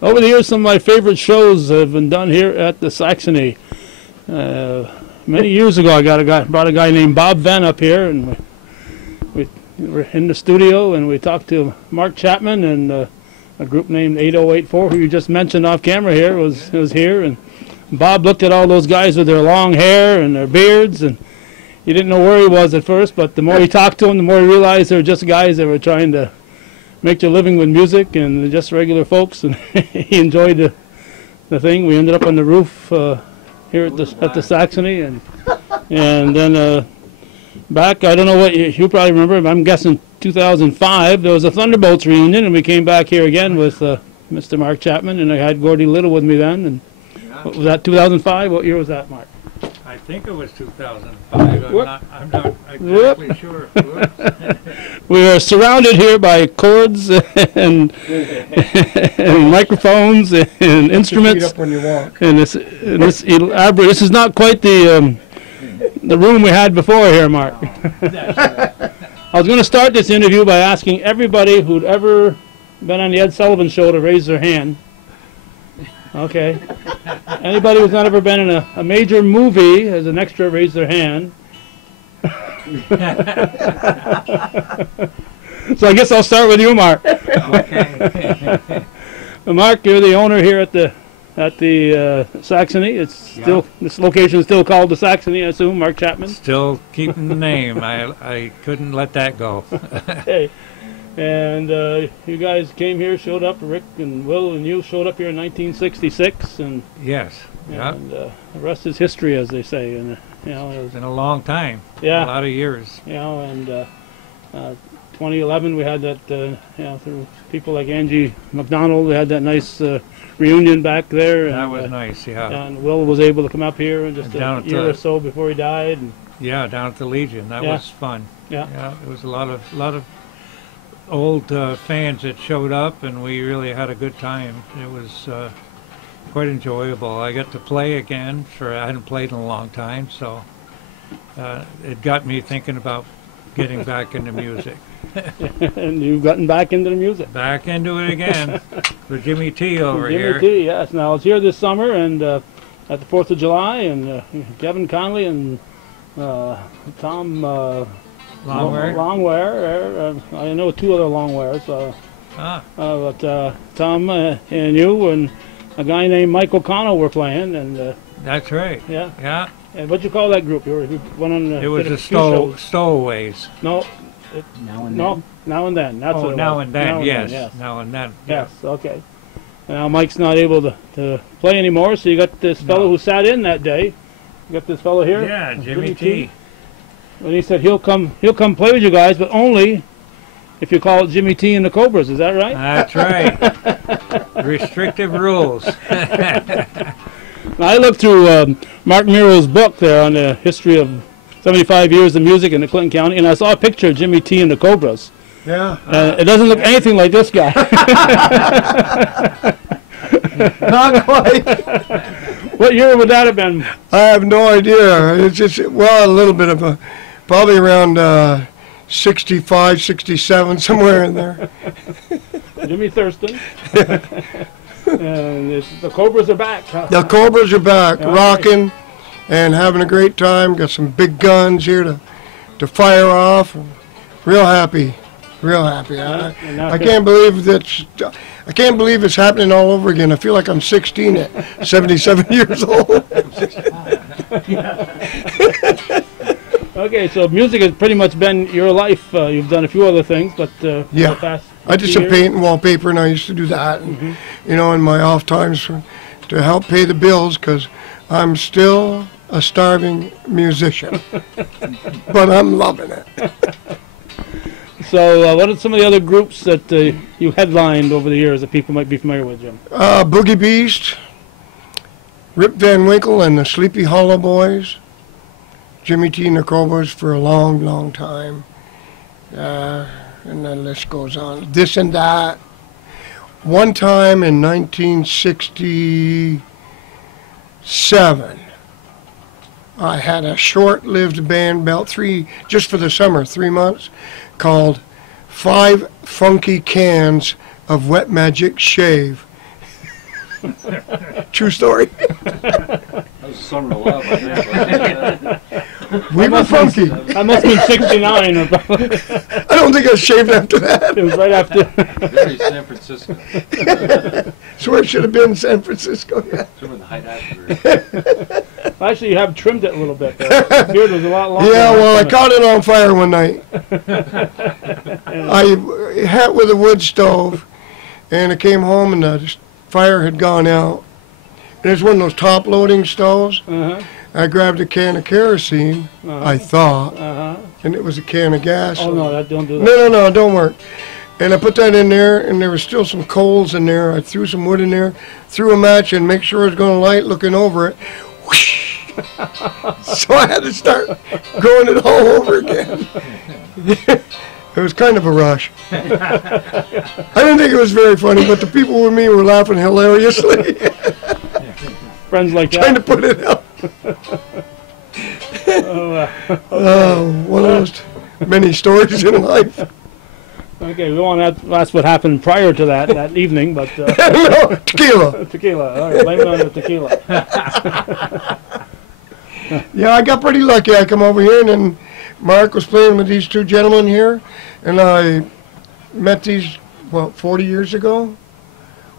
Over the years, some of my favorite shows have been done here at the Saxony. Many years ago, I brought a guy named Bob Venn up here, and we were in the studio, and we talked to Marc Chapman, and a group named 8084, who you just mentioned off camera here, was here. And Bob looked at all those guys with their long hair and their beards, and he didn't know where he was at first, but the more he talked to them, the more he realized they were just guys that were trying to make their living with music, and just regular folks, and he enjoyed the thing. We ended up on the roof here at the Saxony, and then back, I don't know what you probably remember, but I'm guessing 2005, there was a Thunderbolts reunion, and we came back here again with Mr. Marc Chapman, and I had Gordy Little with me then. And what was that, 2005? What year was that, Mark? I think it was 2005. I'm not exactly sure. We are surrounded here by cords and microphones and instruments. Up when you walk. And this elaborate. This is not quite the room we had before here, Mark. I was going to start this interview by asking everybody who'd ever been on the Ed Sullivan Show to raise their hand. Okay. Anybody who's not ever been in a major movie as an extra, raise their hand. So I guess I'll start with you, Mark. Okay. Mark, you're the owner here at the Saxony. It's still this location is still called the Saxony, I assume. Marc Chapman. Still keeping the name. I couldn't let that go. Okay. And you guys came here, showed up. Rick and Will and you showed up here in 1966, and Yes. Yeah. and the rest is history, as they say. And it was, It's been a long time. Yeah. A lot of years. and 2011 we had that. Through people like Angie McDonald, we had that nice reunion back there. And, That was nice. Yeah. And Will was able to come up here and just Down a at year the- or so before he died. And, Yeah. Down at the Legion. That Yeah. was fun. Yeah. Yeah. It was a lot of old fans that showed up, and we really had a good time. It was quite enjoyable. I got to play again. I hadn't played in a long time, so it got me thinking about getting back into music. and you've gotten back into the music. Back into it again with Jimmy T over Jimmy here. T, yes. Now, I was here this summer and at the 4th of July, and Kevin Connelly and Thom Longware. I know two other Longwares. But Thom and you and a guy named Mike O'Connell were playing. And That's right. yeah. Yeah. And what'd you call that group? You went on. It was did a the few shows. Stowaways. No. Now and No. then. Now and then. That's what Oh, it now was. and then. Now Yes. yes. Now and then. Yes, okay. Now Mike's not able to play anymore, so you got this fellow No. who sat in that day. You got this fellow here. Yeah, Jimmy T. And he said he'll come play with you guys, but only if you call it Jimmy T and the Cobras. Is that right? That's right. Restrictive rules. Now, I looked through Mark Miro's book there on the history of 75 years of music in the Clinton County, and I saw a picture of Jimmy T and the Cobras. Yeah. It doesn't look anything like this guy. Not quite. What year would that have been? I have no idea. It's just, well, a little bit of probably around 65, 67, somewhere in there. Jimmy Thurston. And the Cobras are back. Huh? The Cobras are back, All rocking and having a great time. Got some big guns here to fire off. Real happy. Real happy. And now I can't believe it's happening all over again. I feel like I'm 16 at 77 years old. Okay, so music has pretty much been your life. You've done a few other things, but Yeah. the past I did 50 some years? paint and wallpaper, and I used to do that, and, in my off times to help pay the bills, because I'm still a starving musician. But I'm loving it. So what are some of the other groups that you headlined over the years that people might be familiar with, Jim? Boogie Beast, Rip Van Winkle and the Sleepy Hollow Boys, Jimmy T and the Cobras for a long, long time. And the list goes on. This and that. One time in 1967, I had a short-lived band, about just for the summer, 3 months, called 5 Funky Cans of Wet Magic Shave. True story. That was the summer of love, I think. We were funky. That must have been 69 or something. I don't think I was shaved after that. It was right after. Very San Francisco. Swear it should have been San Francisco. Yeah. Some of the height after. Actually, you have trimmed it a little bit. The beard was a lot longer. Yeah, well, I caught it on fire one night. I had with a wood stove, and I came home and the fire had gone out. And it's one of those top-loading stoves. Uh-huh. I grabbed a can of kerosene, I thought, and it was a can of gas. Oh, no, don't do that. No, it don't work. And I put that in there, and there was still some coals in there. I threw some wood in there, threw a match in, make sure it was going to light, looking over it. Whoosh! So I had to start going it all over again. It was kind of a rush. I didn't think it was very funny, but the people with me were laughing hilariously. Friends like Trying to that. put it out. Oh, one of those many stories in life. Okay, we won't ask what happened prior to that evening, but No, tequila. tequila. All right, blame it on the tequila. Yeah, I got pretty lucky. I come over here, and then Mark was playing with these two gentlemen here, and I met these, 40 years ago?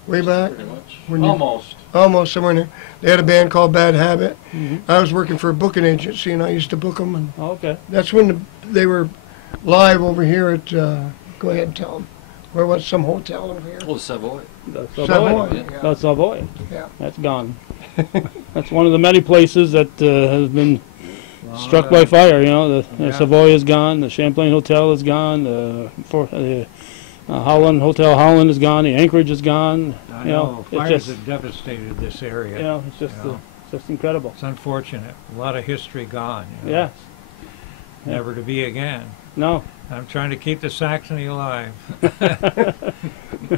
Way back? Pretty much. When you- Almost. Almost somewhere in there. They had a band called Bad Habit. I was working for a booking agency, and I used to book them, and Okay. that's when they were live over here at, go ahead and tell them. Where was some hotel over here? Oh, Savoy. The Savoy. yeah. The Savoy. Yeah. That's gone. That's one of the many places that has been struck by fire. You know, the Yeah. Savoy is gone. The Champlain Hotel is gone. The Holland Hotel Holland is gone. The Anchorage is gone. I You know, it's fires just, have devastated this area. you know, it's just, Yeah. just incredible. It's unfortunate. A lot of history gone. You know, Yes. Never to be again. No, I'm trying to keep the Saxony alive.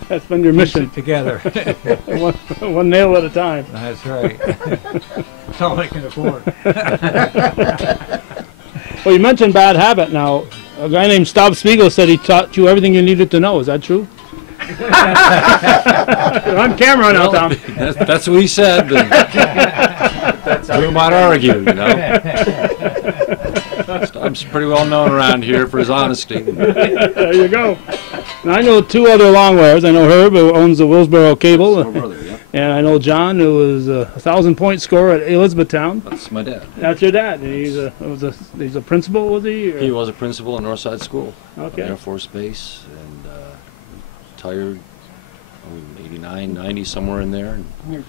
that's been your Piece mission. it together. one nail at a time. That's right. That's all I can afford. Well, you mentioned Bad Habit. Now, a guy named Staub Spiegel said he taught you everything you needed to know. Is that true? You're on camera now, Tom. That's what he said. We might argue, you know. I'm pretty well known around here for his honesty. There you go. Now, I know two other Longwares. I know Herb, who owns the Willsboro Cable, My brother, yeah. and I know John, who was a 1,000-point scorer at Elizabethtown. That's my dad. That's your dad. And he's a principal, was he? Or? He was a principal at Northside School, Okay. Air Force Base, and retired, 89, 90, somewhere in there. And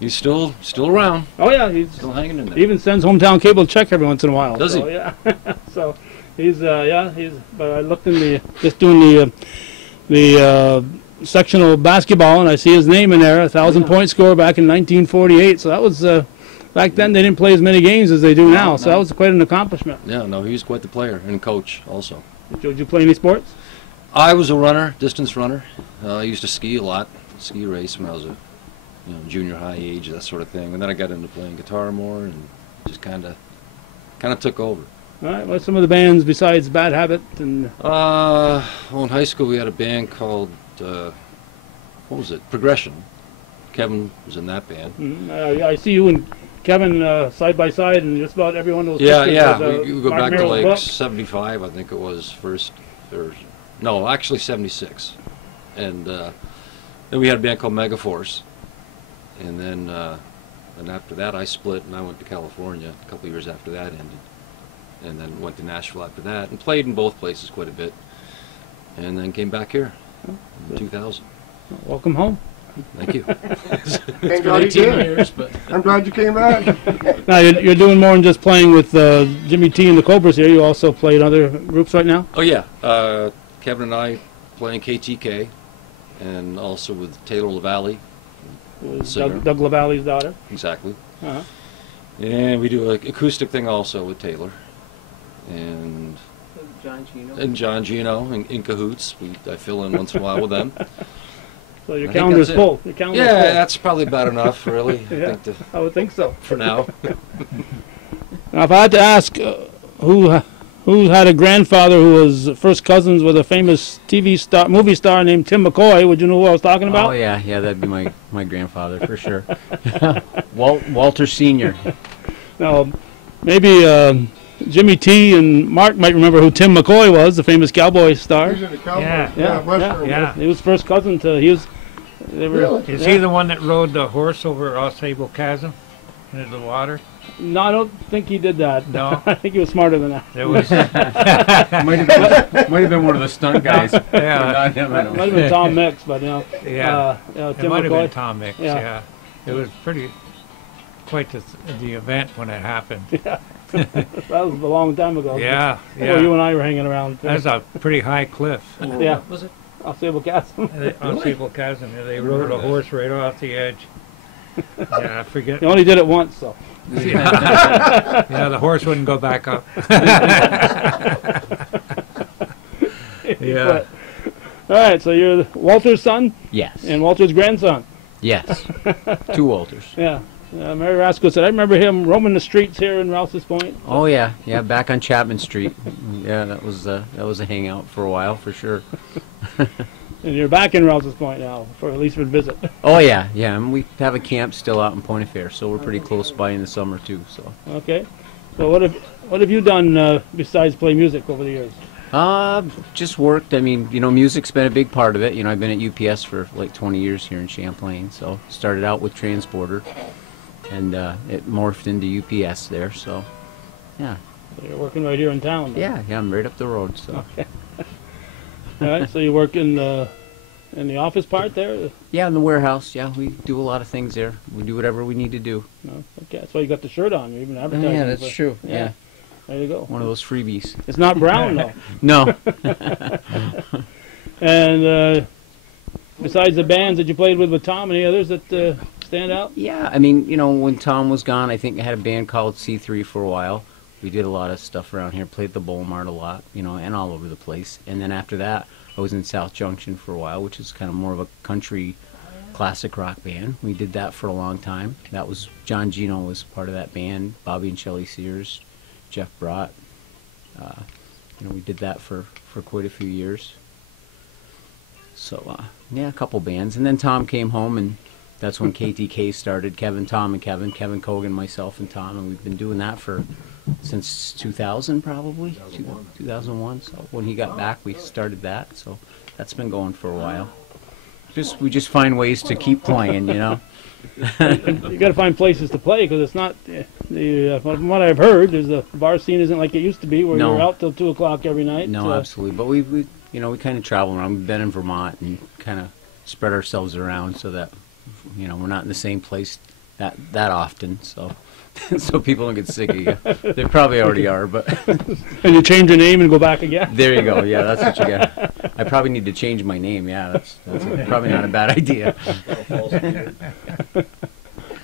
he's still around, Oh yeah, he's still hanging in there. he even sends hometown cable a check every once in a while. Does so, he? Yeah. So he's But I looked in just doing the sectional basketball, and I see his name in there, 1,000-point score back in 1948. So that was back then. They didn't play as many games as they do now. So that was quite an accomplishment. Yeah, no, he was quite the player and coach also. Did you play any sports? I was a runner, distance runner. I used to ski a lot, ski race when I was a junior high age, that sort of thing. And then I got into playing guitar more and just kind of took over. All right. What's some of the bands besides Bad Habit? And Well, in high school we had a band called, what was it, Progression. Kevin was in that band. I see you and Kevin side by side, and just about every one of those. Yeah, pictures yeah. was, We go Mark back to Merrill's like book. 75, I think it was first. No, actually 76. And then we had a band called Megaforce. And then after that I split and I went to California a couple of years after that ended. And then went to Nashville after that and played in both places quite a bit. And then came back here in 2000. Welcome home. Thank you. Thank God you 18 came. years, but I'm glad you came back. Now you're doing more than just playing with Jimmy T and the Cobras here. You also play in other groups right now. oh yeah, Kevin and I play in KTK and also with Taylor LaValle. Singer. Doug LaValle's daughter. Exactly. Uh-huh. And we do an acoustic thing also with Taylor. And John Gino in cahoots. I fill in once in a while with them. So your I think calendar's that's it. full. Your calendar's Yeah, full. that's probably about enough, really. Yeah. I would think so. For now. Now, if I had to ask who who had a grandfather who was first cousins with a famous movie star named Tim McCoy. Would you know who I was talking about? Oh yeah, that'd be my grandfather for sure. Walter Senior. Now, maybe Jimmy T and Mark might remember who Tim McCoy was, the famous cowboy star. He's in the Cowboys. Yeah. Western. Yeah. He was first cousin to. Really? Is he the one that rode the horse over Osable Chasm into the water? No, I don't think he did that. No. I think he was smarter than that. There was. might have been one of the stunt guys. Yeah. Not him, I Might have been Tom Mix, but Yeah. It Tim might have been McCoy. Tom Mix. Yeah. Yeah. It was quite the event when it happened. That was a long time ago. Yeah. Well, you Yeah. and I were hanging around. That's a pretty high cliff. Yeah. Was it? Osable Chasm. Osable Chasm. They rode a horse right off the edge. Yeah, I forget. He only did it once, so. Yeah, the horse wouldn't go back up. Yeah. But, all right, so you're Walter's son Yes. and Walter's grandson. Yes. Two Walters. Yeah. Mary Rasco said, I remember him roaming the streets here in Rouse's Point. Oh yeah, back on Chapman Street. Yeah, that was a hangout for a while for sure. And you're back in Rouse's Point now, for at least for a visit. Oh yeah, and we have a camp still out in Point Fair, so we're pretty close by in the summer too. So. Okay. So what have you done besides play music over the years? Just worked. I mean, music's been a big part of it. I've been at UPS for like 20 years here in Champlain. So started out with Transporter, and it morphed into UPS there. So, yeah. So you're working right here in town. Then. Yeah, I'm right up the road. So. Okay. All right. So you work in the office part there? Yeah, in the warehouse. Yeah, we do a lot of things there. We do whatever we need to do. No. Okay. That's why you got the shirt on. You're even advertising. Yeah, that's true. Yeah. There you go. One of those freebies. It's not brown though. No. And besides the bands that you played with Tom, any others that stand out? Yeah, I mean, when Tom was gone, I think I had a band called C3 for a while. We did a lot of stuff around here, played the Bull Mart a lot, and all over the place. And then after that, I was in South Junction for a while, which is kind of more of a country classic rock band. We did that for a long time. That was, John Gino was part of that band, Bobby and Shelley Sears, Jeff Brott. We did that for quite a few years. So, yeah, a couple bands. And then Tom came home, and that's when KTK started. Kevin Cogan, myself, and Tom. And we've been doing that since 2000, probably. 2001. So when he got back, we started that. So that's been going for a while. We just find ways to keep playing, You got to find places to play because it's not from what I've heard, the bar scene isn't like it used to be, where No. you're out till 2 o'clock every night. No, absolutely. But we kind of travel around. We've been in Vermont and kind of spread ourselves around so that we're not in the same place that often. So people don't get sick of you. They probably already are, but And you change your name and go back again. there you go. Yeah, that's what you got. I probably need to change my name. Yeah, that's probably not a bad idea. Well,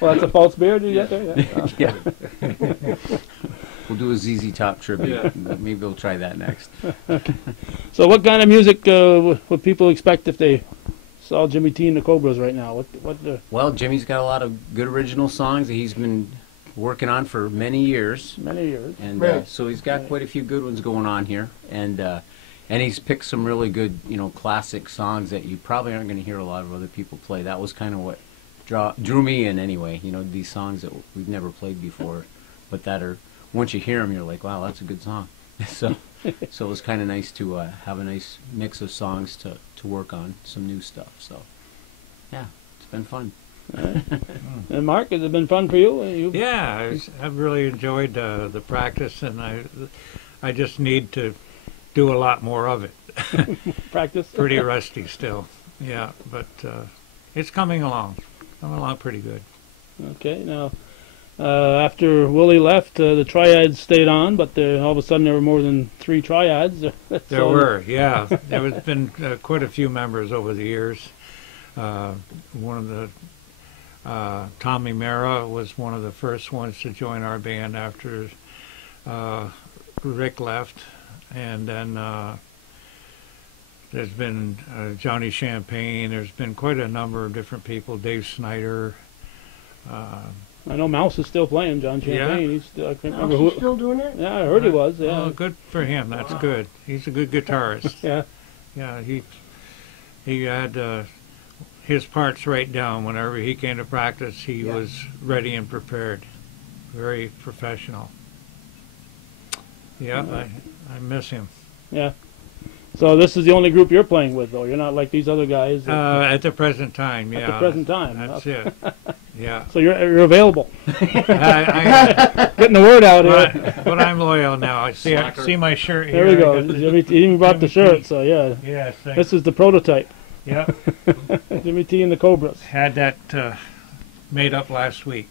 that's a false beard you get there. Yeah. Yeah. We'll do a ZZ Top tribute. Maybe we'll try that next. So, what kind of music would people expect if they saw Jimmy T and the Cobras right now? Well, Jimmy's got a lot of good original songs that he's been working on for many years. Many years. And Right. so he's got quite a few good ones going on here, and he's picked some really good, classic songs that you probably aren't going to hear a lot of other people play. That was kind of what drew me in anyway. These songs that we've never played before, but that are, once you hear them, you're like, wow, that's a good song. So it was kind of nice to have a nice mix of songs to work on some new stuff. So yeah, it's been fun. And Mark, has it been fun for you? Yeah, I've really enjoyed the practice, and I just need to do a lot more of it. Practice? Pretty rusty still. Yeah, but it's coming along pretty good. Okay, now, after Willie left, the triads stayed on, but all of a sudden there were more than 3 triads. There were, yeah. There has been quite a few members over the years. One of the Tommy Mara was one of the first ones to join our band after Rick left, and then there's been Johnny Champagne. There's been quite a number of different people. Dave Snyder, I know Mouse is still playing, John Champagne. He's still, I can't remember who. Is he still doing it? Yeah, I heard he was. Yeah. Oh, good for him. That's good. He's a good guitarist. Yeah. Yeah, he had his parts right down. Whenever he came to practice, he was ready and prepared. Very professional. Yeah, I miss him. Yeah. So this is the only group you're playing with, though. You're not like these other guys. At the present time, yeah. At the present time. That's it. Yeah. So you're available. I, Getting the word out here. but I'm loyal now. I see my shirt There here. we go. Jimmy, he even brought the shirt, so yeah. Yes. This is the prototype. Yeah. Jimmy T and the Cobras. Had that made up last week.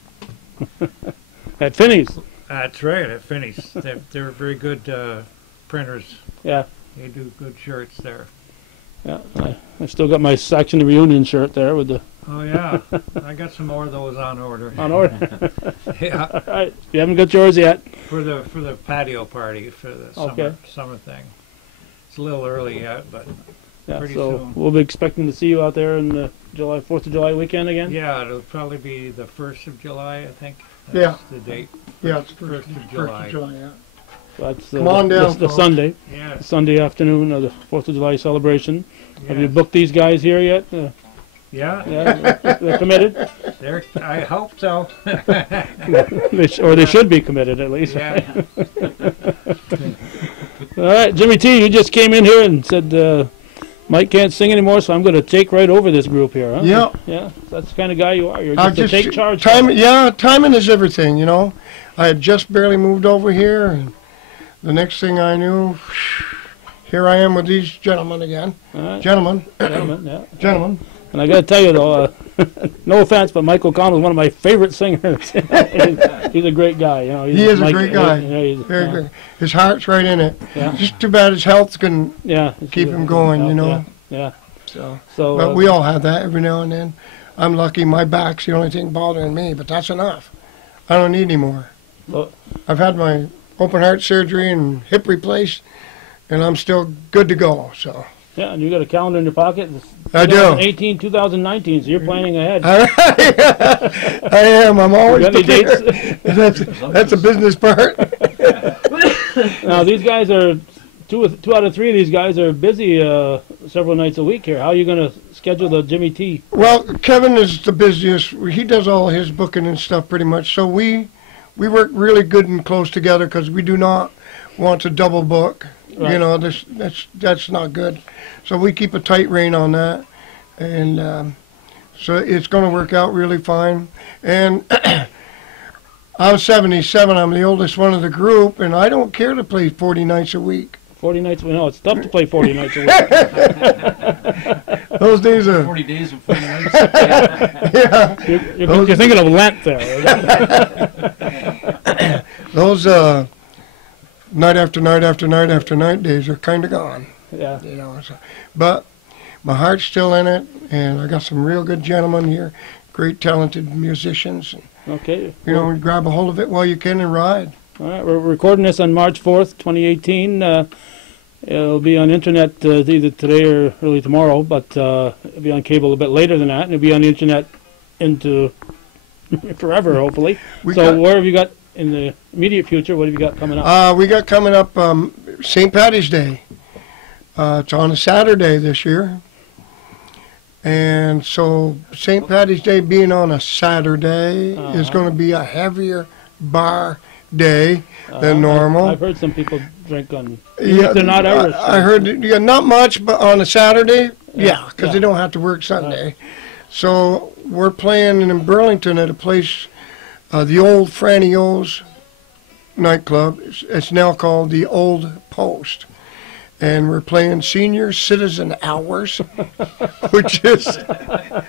At Finney's. That's right, at Finney's. They're very good printers. Yeah. They do good shirts there. Yeah. I still got my Saxony reunion shirt there with the. Oh yeah, I got some more of those on order. On order. Yeah. All right. You haven't got yours yet. For the patio party for the summer thing. It's a little early yet, but Yeah. pretty So soon. we'll be expecting to see you out there in the 4th of July weekend again. Yeah, it'll probably be the 1st of July, I think. Yeah. That's the date. Yeah, it's First of 1st July. of July, yeah. That's Come on down, the folks. Sunday. Yeah. Sunday afternoon of the 4th of July celebration. Have you Yes. booked these guys here yet? Yeah. Yeah, they're committed. I hope so. Or they should be committed at least. Yeah. All right, Jimmy T, you just came in here and said Mike can't sing anymore, so I'm going to take right over this group here, huh? Yeah. Yeah, that's the kind of guy you are. You're I just to take charge. Timing is everything, you know. I had just barely moved over here, and the next thing I knew, here I am with these gentlemen again. All right, Gentlemen. yeah. Gentlemen. And I got to tell you, though, no offense, but Mike O'Connell is one of my favorite singers. He's a great guy, you know. He is a great guy. Yeah, Very good. His heart's right in it. Yeah. Just too bad his health can keep him yeah, going, you know. Yeah. So, So, but we all have that every now and then. I'm lucky my back's the only thing bothering me, but that's enough. I don't need any more. So- I've had my open heart surgery and hip replaced, and I'm still good to go. So yeah, and you got a calendar in your pocket. It's I do. 2018, 2019, so you're planning ahead. I am. I'm always You got any prepared. dates? That's a business part. Now, these guys are, two out of three of these guys are busy several nights a week here. How are you going to schedule the Jimmy T? Well, Kevin is the busiest. He does all his booking and stuff pretty much. So we work really good and close together because we do not want to double book. Right. You know, that's not good. So we keep a tight rein on that, and so it's going to work out really fine. And I'm 77. I'm the oldest one of the group, and I don't care to play 40 nights a week. 40 nights? No, it's tough to play 40 nights a week. Those days are 40 days and 40 nights. yeah. You're thinking of Lent there. Those night after night after night after night days are kind of gone. Yeah. You know, so, but my heart's still in it, and I got some real good gentlemen here, great talented musicians. And, Okay. you know, grab a hold of it while you can and ride. All right, we're recording this on March 4th, 2018. It'll be on internet either today or early tomorrow, but it'll be on cable a bit later than that, and it'll be on the internet into forever, hopefully. Where have you got in the immediate future? What have you got coming up? We got coming up St. Patty's Day. It's on a Saturday this year. And so St. Patty's Day being on a Saturday is going to be a heavier bar day than normal. I've heard some people drink on. Yeah, they're not Irish. I heard not much, but on a Saturday, because they don't have to work Sunday. So we're playing in Burlington at a place, the old Franny O's nightclub. It's now called the Old Post. And we're playing senior citizen hours, which is,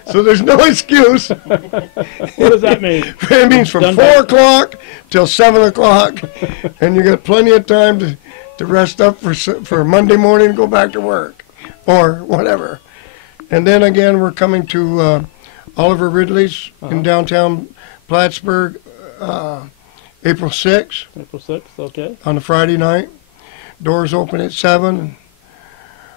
so there's no excuse. What does that mean? It means from 4 o'clock till 7 o'clock, and you got plenty of time to rest up for Monday morning and go back to work, or whatever. And then again, we're coming to Oliver Ridley's in downtown Plattsburgh, April 6th. April 6th, okay. On a Friday night. Doors open at 7.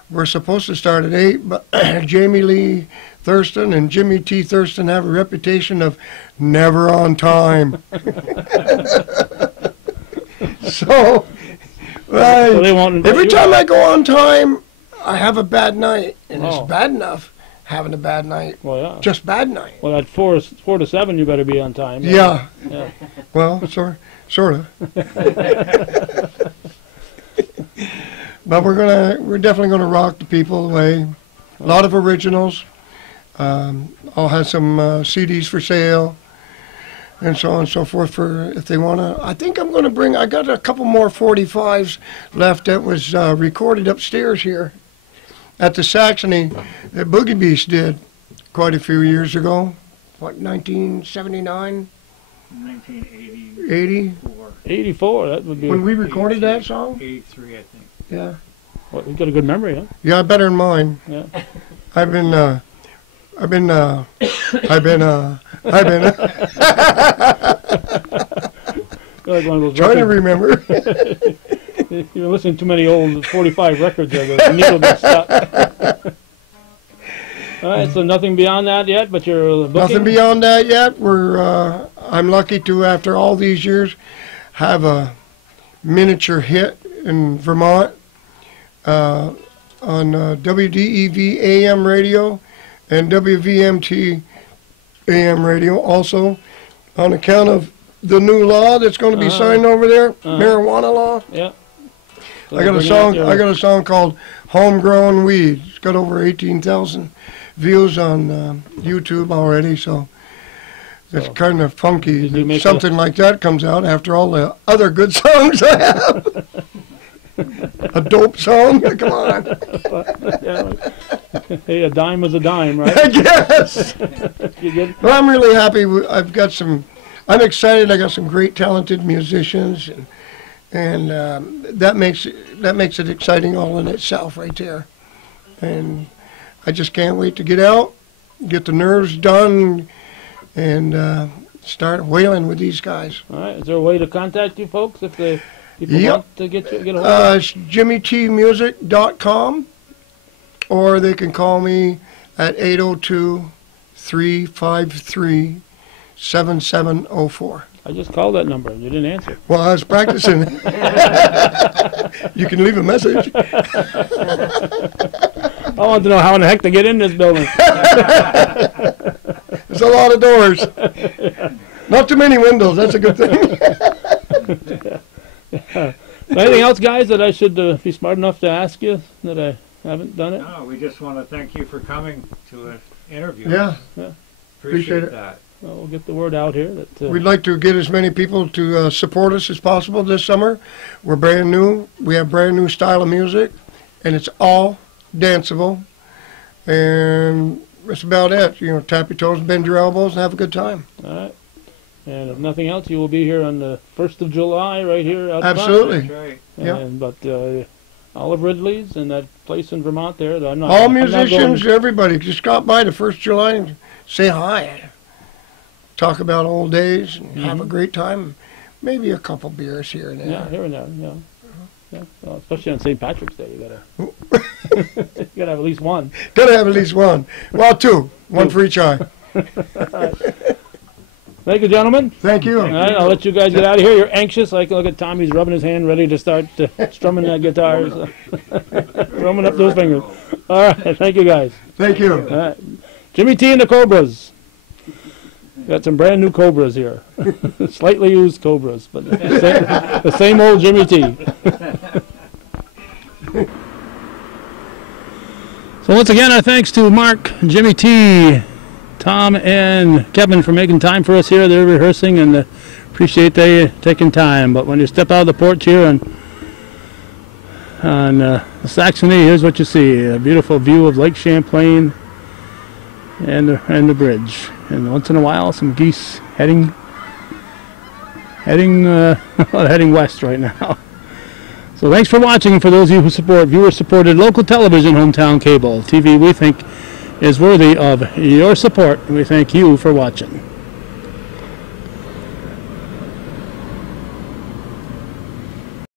We're supposed to start at 8, but Jamie Lee Thurston and Jimmy T. Thurston have a reputation of never on time. So, they won't invite every you time out. I go on time, I have a bad night. And Oh. it's bad enough having a bad night. Well, yeah. Just bad night. Well, at 4 to 7, you better be on time. Yeah. Yeah. Well, sort of. But we're definitely gonna rock the people away. A lot of originals. I'll have some CDs for sale, and so on and so forth. For if they wanna, I think I'm gonna bring. I got a couple more 45s left that was recorded upstairs here at the Saxony that Boogie Beast did quite a few years ago. What, 1979, 1984. 80? 84, that would be. When we recorded that song? 83, I think. Yeah. Well, you've got a good memory, huh? Yeah, better than mine. Yeah. I've been You're like one of those trying to records. remember. You've been listening to too many old 45 records there. The needle gets stuck. All right, so nothing beyond that yet, but you're booking? Nothing beyond that yet. I'm lucky to, after all these years, have a miniature hit in Vermont on WDEV AM radio and WVMT AM radio also, on account of the new law that's going to be signed over there, marijuana law. Yeah. So I got a bring song. out your- I got a song called "Homegrown Weed." It's got over 18,000 views on YouTube already, so it's kind of funky. Did you that make something like that comes out after all the other good songs I have. A dope song? Come on. Yeah. Hey, a dime is a dime, right? I guess. You get, Well, I'm really happy. I'm excited. I got some great talented musicians, and that makes it exciting all in itself right there. And I just can't wait to get out, get the nerves done, and start wailing with these guys. all right. Is there a way to contact you folks if people Yep. want to get a hold of It's jimmytmusic.com, or they can call me at 802-353-7704. I just called that number and you didn't answer. Well, I was practicing. You can leave a message. I want to know how in the heck to get in this building. There's a lot of doors. Not too many windows. That's a good thing. Anything else, guys, that I should be smart enough to ask you that I haven't done it? No, we just want to thank you for coming to an interview. Yeah, Appreciate it. that. Well, we'll get the word out here. That we'd like to get as many people to support us as possible this summer. We're brand new. We have brand new style of music, and it's all danceable. And that's about it. You know, tap your toes, bend your elbows, and have a good time. all right. And if nothing else, you will be here on the 1st of July right here out front. Absolutely. That's right. Yeah. But Olive Ridley's and that place in Vermont there. That I'm not, All I'm not musicians, going- everybody, just stop by the 1st of July and say hi. Talk about old days and have a great time. Maybe a couple beers here and there. Yeah, here and there. Yeah. Yeah. Well, especially on St. Patrick's Day, you gotta have at least one. Gotta have at least one. Well, two. One for each eye. Thank you, gentlemen. Thank you. All right, I'll let you guys get out of here. You're anxious. I can look at Tommy's rubbing his hand, ready to start strumming that guitar, so. Rumming up those fingers. All right, thank you, guys. Thank you. All right, Jimmy T and the Cobras. Got some brand new Cobras here, slightly used Cobras, but the same old Jimmy T. So once again, our thanks to Mark, Jimmy T, Tom, and Kevin for making time for us here. They're rehearsing, and appreciate they taking time. But when you step out of the porch here on Saxony, here's what you see: a beautiful view of Lake Champlain and the bridge. And once in a while, some geese heading west right now. So thanks for watching. For those of you who support viewer-supported local television, hometown cable TV, we think is worthy of your support. We thank you for watching.